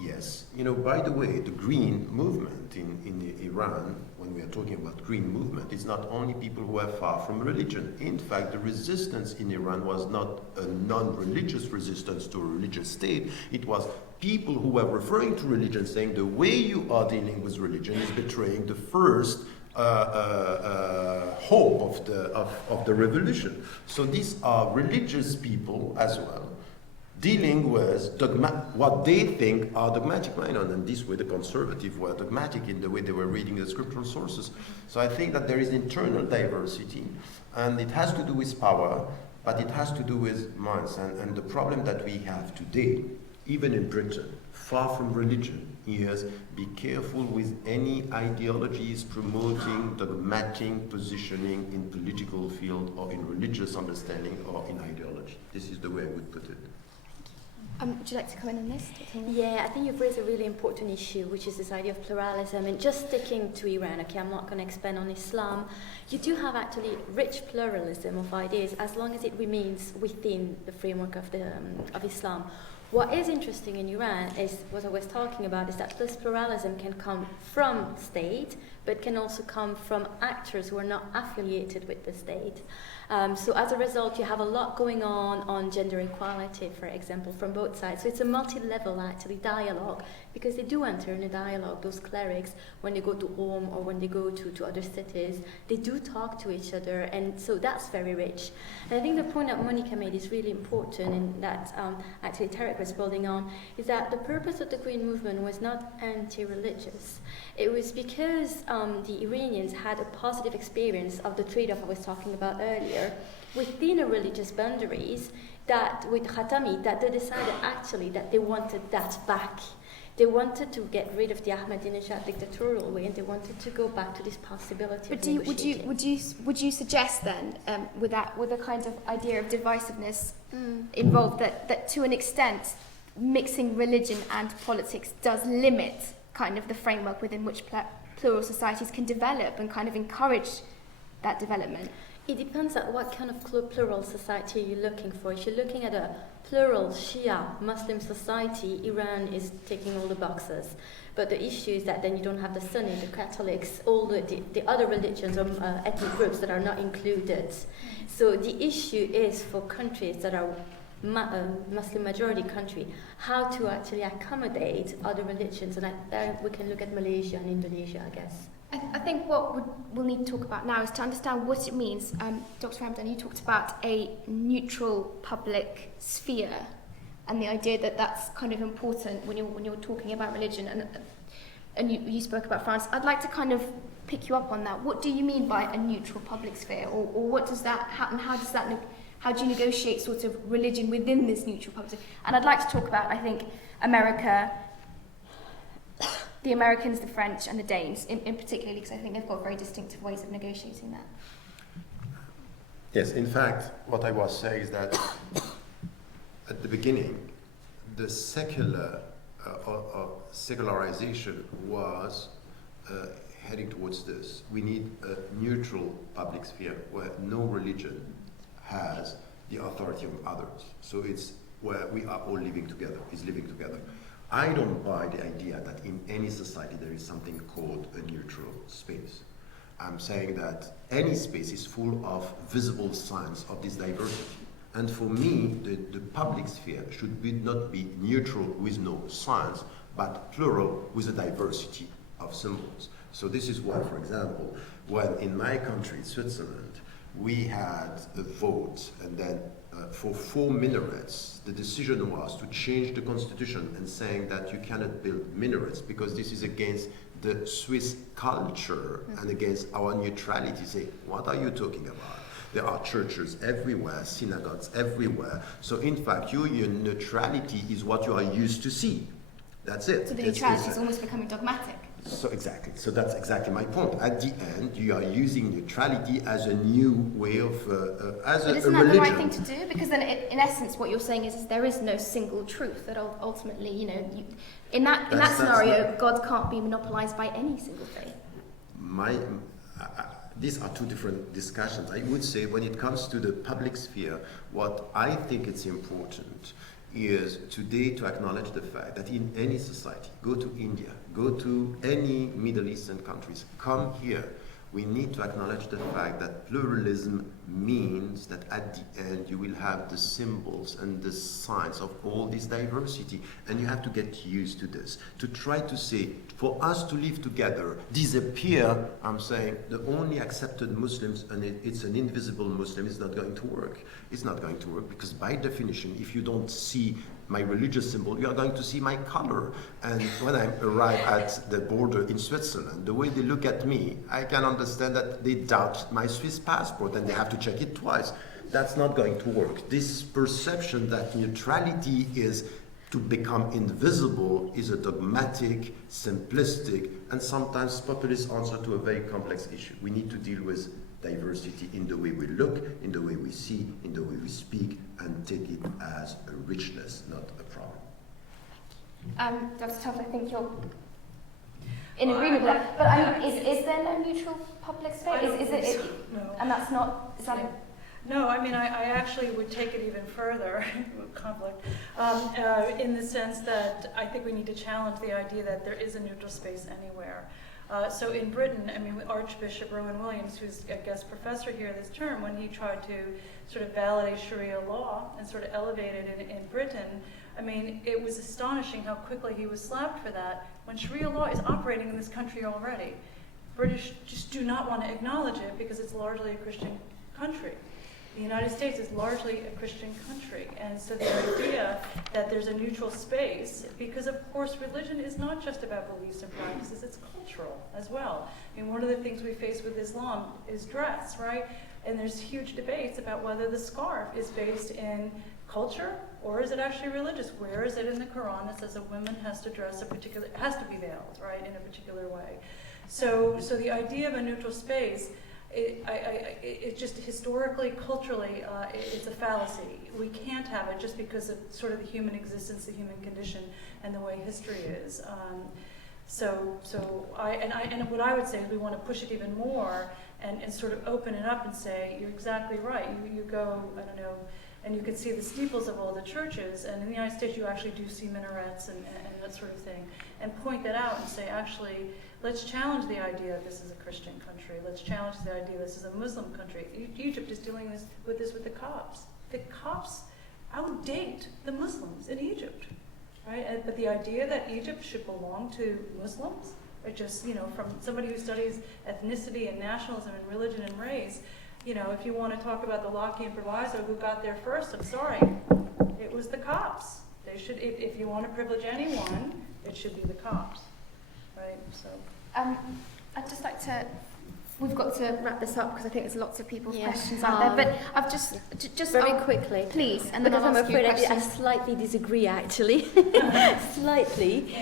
Yes, by the way, the green movement in Iran, when we are talking about green movement, it's not only people who are far from religion. In fact, the resistance in Iran was not a non-religious resistance to a religious state. It was people who were referring to religion, saying the way you are dealing with religion is betraying the first hope of the revolution. So these are religious people as well, dealing with what they think are dogmatic minors, and this way the conservative were dogmatic in the way they were reading the scriptural sources. So I think that there is internal diversity, and it has to do with power, but it has to do with minds. And the problem that we have today, even in Britain, far from religion, is be careful with any ideologies promoting dogmatic positioning in political field or in religious understanding or in ideology. This is the way I would put it. Would you like to comment on this? Yeah, I think you've raised a really important issue, which is this idea of pluralism. And just sticking to Iran, okay, I'm not going to expand on Islam. You do have actually rich pluralism of ideas as long as it remains within the framework of Islam. What is interesting in Iran is what I was talking about, is that this pluralism can come from state, but can also come from actors who are not affiliated with the state. So as a result, you have a lot going on gender equality, for example, from both sides. So it's a multi-level, actually, dialogue, because they do enter in a dialogue, those clerics, when they go to Qom or when they go to other cities, they do talk to each other, and so that's very rich. And I think the point that Monica made is really important, and that actually Tariq was building on, is that the purpose of the Green Movement was not anti-religious. It was because the Iranians had a positive experience of the trade-off I was talking about earlier within a religious boundaries, that with Khatami, that they decided actually that they wanted that back. They wanted to get rid of the Ahmadinejad dictatorial way, and they wanted to go back to this possibility. But would you suggest then, with a kind of idea of divisiveness involved, that to an extent, mixing religion and politics does limit kind of the framework within which plural societies can develop and kind of encourage that development? It depends on what kind of plural society you're looking for. If you're looking at a plural Shia Muslim society, Iran is ticking all the boxes. But the issue is that then you don't have the Sunni, the Catholics, all the other religions or ethnic groups that are not included. So the issue is for countries that are Muslim majority country, how to actually accommodate other religions. And there we can look at Malaysia and Indonesia, I guess. I think what we'll need to talk about now is to understand what it means. Dr. Ramadan, you talked about a neutral public sphere and the idea that that's kind of important when you're talking about religion, and you spoke about France. I'd like to kind of pick you up on that. What do you mean by a neutral public sphere, or what does that happen? How do you negotiate sort of religion within this neutral public sphere? And I'd like to talk about, I think, America, the Americans, the French, and the Danes, in particular, because I think they've got very distinctive ways of negotiating that. Yes, in fact, what I was saying is that at the beginning, the secularization was heading towards this. We need a neutral public sphere where no religion has the authority of others. So it's where we are all living together, I don't buy the idea that in any society there is something called a neutral space. I'm saying that any space is full of visible signs of this diversity. And for me, the public sphere should not be neutral with no signs, but plural with a diversity of symbols. So this is why, for example, when in my country, Switzerland, we had a vote, and then for 4 minarets, the decision was to change the constitution and saying that you cannot build minarets because this is against the Swiss culture and against our neutrality. Say, what are you talking about? There are churches everywhere, synagogues everywhere. So in fact, your neutrality is what you are used to see. That's it. So the neutrality is almost becoming dogmatic. So exactly. So that's exactly my point. At the end, you are using neutrality as a new way of, as but a isn't religion. that the right thing to do? Because then, in essence, what you're saying is there is no single truth. That ultimately, in that scenario, God can't be monopolized by any single faith. These are two different discussions. I would say when it comes to the public sphere, what I think it's important is today to acknowledge the fact that in any society, go to India, go to any Middle Eastern countries, come here, we need to acknowledge the fact that pluralism means that at the end you will have the symbols and the signs of all this diversity, and you have to get used to this. To try to say, for us to live together, disappear, I'm saying the only accepted Muslims, and it's an invisible Muslim, is not going to work. It's not going to work because by definition, if you don't see my religious symbol, you are going to see my color. And when I arrive at the border in Switzerland, the way they look at me, I can understand that they doubt my Swiss passport and they have to check it twice. That's not going to work. This perception that neutrality is to become invisible is a dogmatic, simplistic, and sometimes populist answer to a very complex issue. We need to deal with diversity in the way we look, in the way we see, in the way we speak, and take it as a richness, not a problem. Dr. Toft, I think you're in agreement with that. But is there no neutral public space? No. And that's not. Is that a, No, I mean, I actually would take it even further, conflict, in the sense that I think we need to challenge the idea that there is a neutral space anywhere. So in Britain, I mean, Archbishop Rowan Williams, who's a guest professor here this term, when he tried to sort of validate Sharia law and sort of elevate it in Britain, I mean, it was astonishing how quickly he was slapped for that when Sharia law is operating in this country already. British just do not want to acknowledge it because it's largely a Christian country. The United States is largely a Christian country, and so the idea that there's a neutral space, because of course religion is not just about beliefs and practices, it's cultural as well. I mean, one of the things we face with Islam is dress, right? And there's huge debates about whether the scarf is based in culture or is it actually religious? Where is it in the Quran that says a woman has to dress has to be veiled, right, in a particular way? So the idea of a neutral space, it just historically, culturally, it's a fallacy. We can't have it just because of sort of the human existence, the human condition, and the way history is. So what I would say is we want to push it even more and sort of open it up and say, you're exactly right. You go, I don't know, and you can see the steeples of all the churches, and in the United States you actually do see minarets and that sort of thing, and point that out and say, actually, let's challenge the idea that this is a Christian country. Let's challenge the idea this is a Muslim country. Egypt is dealing with the Copts. The Copts outdate the Muslims in Egypt, right? But the idea that Egypt should belong to Muslims, or just, from somebody who studies ethnicity and nationalism and religion and race, if you want to talk about the Lockean proviso, who got there first, I'm sorry, it was the Copts. They should, if you want to privilege anyone, it should be the Copts. Right, so. I'd just like to. We've got to wrap this up because I think there's lots of people's Yeah. questions out there. But I've just very quickly, please, and then because I'll I'm ask you afraid I questions. slightly disagree, actually, slightly.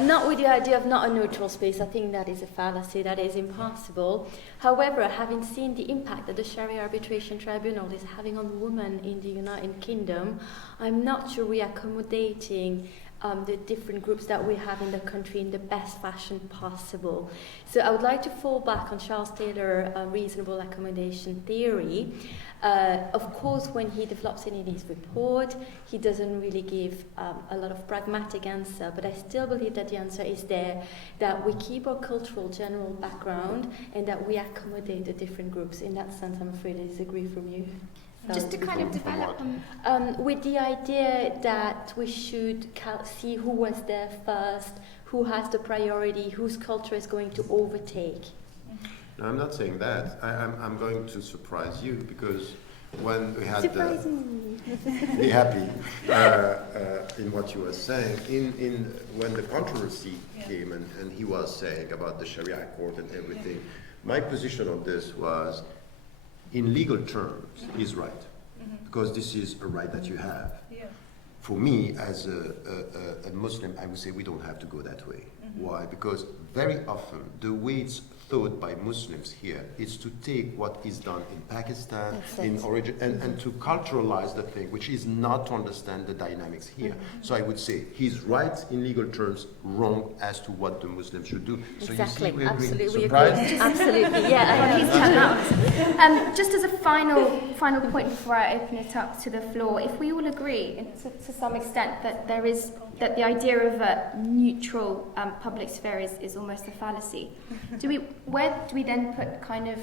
Not with the idea of not a neutral space. I think that is a fallacy. That is impossible. However, having seen the impact that the Sharia Arbitration Tribunal is having on women in the United Kingdom, I'm not sure we are accommodating the different groups that we have in the country in the best fashion possible. So I would like to fall back on Charles Taylor's reasonable accommodation theory. Of course, when he develops it in his report, he doesn't really give a lot of pragmatic answer, but I still believe that the answer is there, that we keep our cultural general background and that we accommodate the different groups. In that sense, I'm afraid I disagree from you. Just to kind of develop with the idea that we should see who was there first, who has the priority, whose culture is going to overtake. No, I'm not saying that. I'm going to surprise you because when we had be happy in what you were saying, when the controversy came and he was saying about the Sharia court and everything, my position on this was, in legal terms, he's right, because this is a right that you have. Yeah. For me, as a Muslim, I would say we don't have to go that way. Why? Because very often the way it's thought by Muslims here is to take what is done in Pakistan, in origin, and to culturalize the thing, which is not to understand the dynamics here. So I would say he's right in legal terms, wrong as to what the Muslims should do. Exactly, so you see, absolutely, we surprised? agree. Absolutely, yeah. Just as a final point before I open it up to the floor, if we all agree, to some extent, that that the idea of a neutral public sphere is almost a fallacy, where do we then put kind of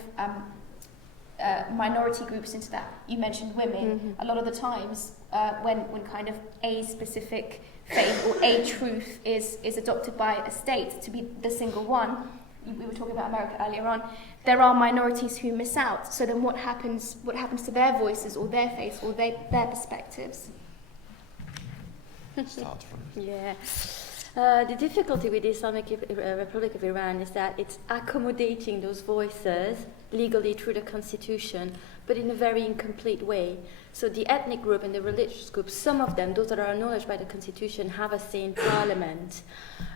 minority groups into that? You mentioned women. A lot of the times when kind of a specific faith or a truth is adopted by a state to be the single one, we were talking about America earlier on, there are minorities who miss out. So then what happens to their voices or their faiths or their perspectives? Start from Yeah. The difficulty with the Islamic Republic of Iran is that it's accommodating those voices legally through the constitution, but in a very incomplete way. So the ethnic group and the religious group, some of them, those that are acknowledged by the constitution, have a say in parliament.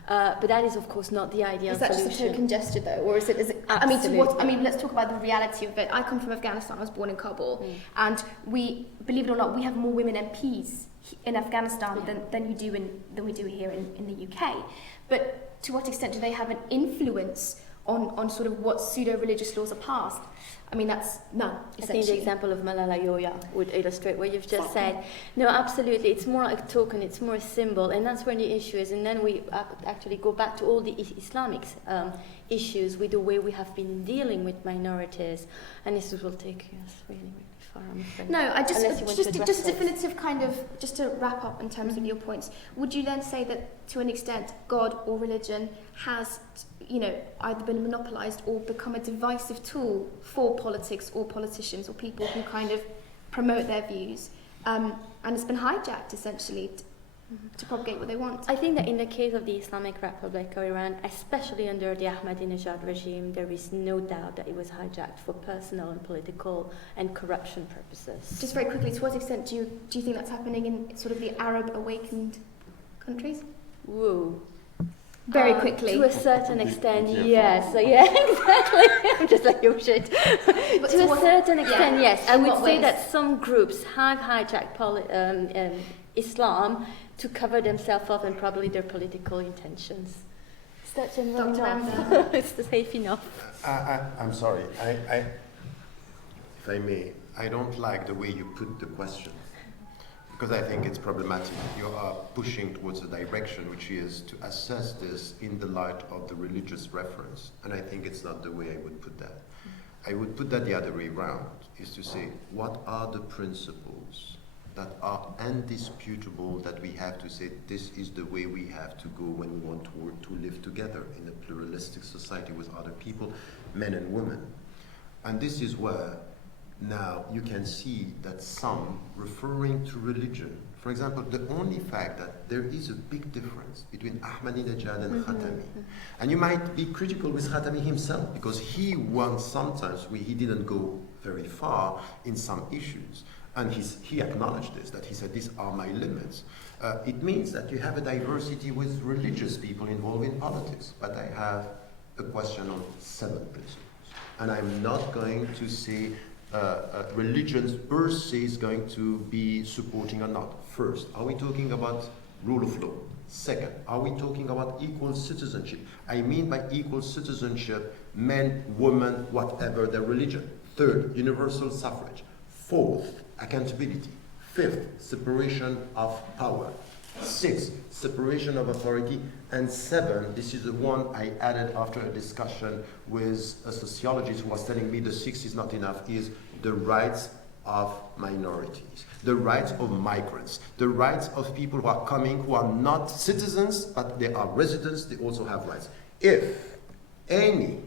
But that is, of course, not the ideal Is that solution. just a token gesture, though, or is it? I mean, let's talk about the reality of it. I come from Afghanistan. I was born in Kabul, and we, believe it or not, we have more women MPs in Afghanistan than we do here in the UK. But to what extent do they have an influence on sort of what pseudo-religious laws are passed? I mean, that's none, I think the example of Malala Yoya would illustrate what you've just said. No, absolutely. It's more like a token, it's more a symbol, and that's where the issue is. And then we actually go back to all the Islamic issues with the way we have been dealing with minorities. And this will take us really, really far, I'm afraid. No, I just Unless definitive kind of, just to wrap up in terms of your points, would you then say that to an extent God or religion has, either been monopolised or become a divisive tool for politics or politicians or people who kind of promote their views, and it's been hijacked essentially to propagate what they want? I think that in the case of the Islamic Republic of Iran, especially under the Ahmadinejad regime, there is no doubt that it was hijacked for personal and political and corruption purposes. Just very quickly, to what extent do you think that's happening in sort of the Arab awakened countries? Whoa. Very quickly. To a certain extent, yes. So, yeah, exactly. I'm just like, oh shit. But to a certain extent, yes. I would say that some groups have hijacked Islam to cover themselves up and probably their political intentions. Is that general enough? It's safe enough. I'm sorry. If I may, I don't like the way you put the question, because I think it's problematic. You are pushing towards a direction which is to assess this in the light of the religious reference, and I think it's not the way I would put that. I would put that the other way around, is to say, what are the principles that are indisputable that we have to say this is the way we have to go when we want to live together in a pluralistic society with other people, men and women. And this is where now you can see that some referring to religion, for example, the only fact that there is a big difference between Ahmadinejad and Khatami. And you might be critical with Khatami himself because he won sometimes, he didn't go very far in some issues. And he acknowledged this, that he said, these are my limits. It means that you have a diversity with religious people involved in politics. But I have a question on 7 principles. And I'm not going to say religion per se is going to be supporting or not. First, are we talking about rule of law? Second, are we talking about equal citizenship? I mean by equal citizenship, men, women, whatever their religion. Third, universal suffrage. Fourth, accountability. Fifth, separation of power. Sixth, separation of authority. And 7, this is the one I added after a discussion with a sociologist who was telling me the 6 is not enough, is the rights of minorities, the rights of migrants, the rights of people who are coming, who are not citizens, but they are residents, they also have rights. If any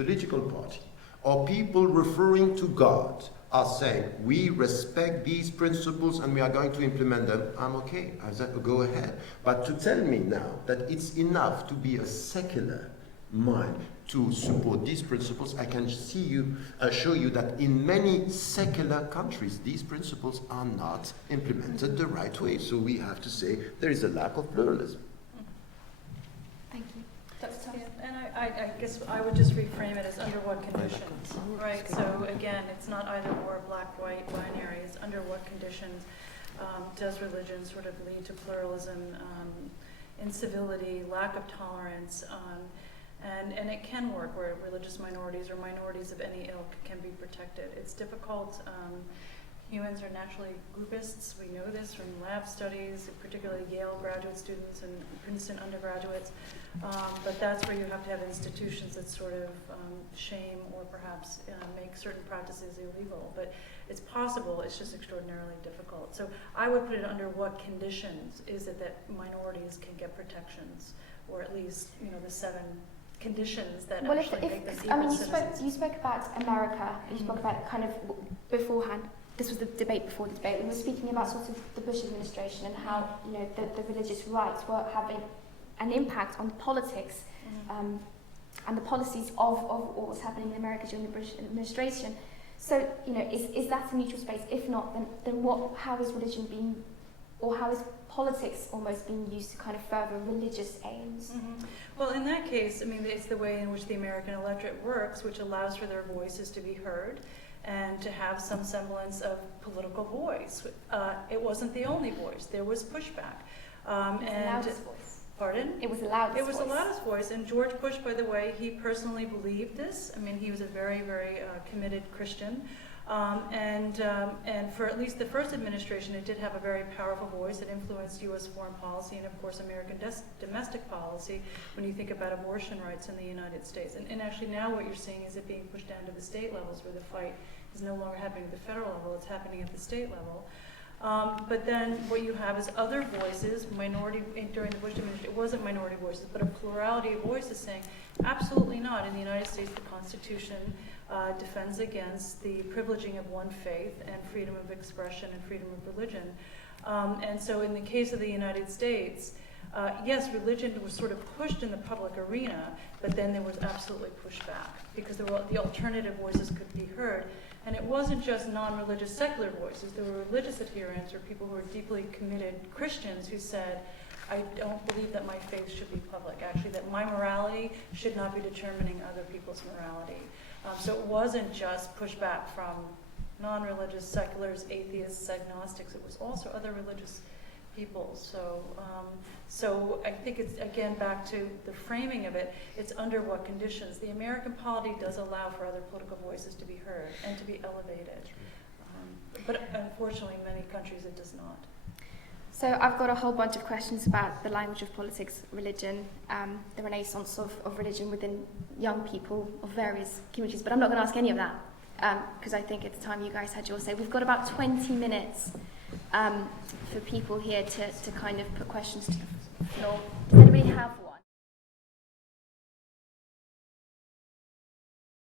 political party or people referring to God are saying, we respect these principles and we are going to implement them, I'm okay, I said, go ahead. But to tell me now that it's enough to be a secular mind to support these principles, I can show you that in many secular countries, these principles are not implemented the right way. So we have to say there is a lack of pluralism. Thank you. Dr. Toft. And I guess I would just reframe it as under what conditions, right? So again, it's not either or, black, white, binary. It's under what conditions does religion sort of lead to pluralism, incivility, lack of tolerance, and it can work where religious minorities or minorities of any ilk can be protected. It's difficult. Humans are naturally groupists. We know this from lab studies, particularly Yale graduate students and Princeton undergraduates. But that's where you have to have institutions that sort of shame or perhaps make certain practices illegal. But it's possible, it's just extraordinarily difficult. So I would put it under what conditions is it that minorities can get protections, or at least, the 7 conditions that actually make them equal citizens. You spoke about America, you spoke about kind of beforehand. This was the debate before the debate. We were speaking about sort of the Bush administration and how the religious rights were having an impact on politics and the policies of what was happening in America during the Bush administration. So is that a neutral space? If not, then how is religion being, or how is politics almost being used to kind of further religious aims? Well, in that case, it's the way in which the American electorate works, which allows for their voices to be heard and to have some semblance of political voice. It wasn't the only voice. There was pushback. It was the loudest voice. Pardon? It was the loudest voice. It was the loudest voice. And George Bush, by the way, he personally believed this. He was a very, very committed Christian. And for at least the first administration, it did have a very powerful voice. It influenced U.S. foreign policy and, of course, American domestic policy when you think about abortion rights in the United States. And actually now what you're seeing is it being pushed down to the state levels, where the fight is no longer happening at the federal level, it's happening at the state level. But then what you have is other voices, during the Bush administration, it wasn't minority voices, but a plurality of voices saying, absolutely not. In the United States, the Constitution defends against the privileging of one faith and freedom of expression and freedom of religion. And so in the case of the United States, yes, religion was sort of pushed in the public arena, but then there was absolutely pushback because the alternative voices could be heard. And it wasn't just non-religious secular voices. There were religious adherents or people who were deeply committed Christians who said, I don't believe that my faith should be public, actually, that my morality should not be determining other people's morality. So it wasn't just pushback from non-religious seculars, atheists, agnostics. It was also other religious people. So I think it's, again, back to the framing of it. It's under what conditions. The American polity does allow for other political voices to be heard and to be elevated. But unfortunately, in many countries, it does not. So I've got a whole bunch of questions about the language of politics, religion, the renaissance of religion within young people of various communities, but I'm not going to ask any of that because I think it's time you guys had your say. We've got about 20 minutes for people here to kind of put questions to the floor. Does anybody have one?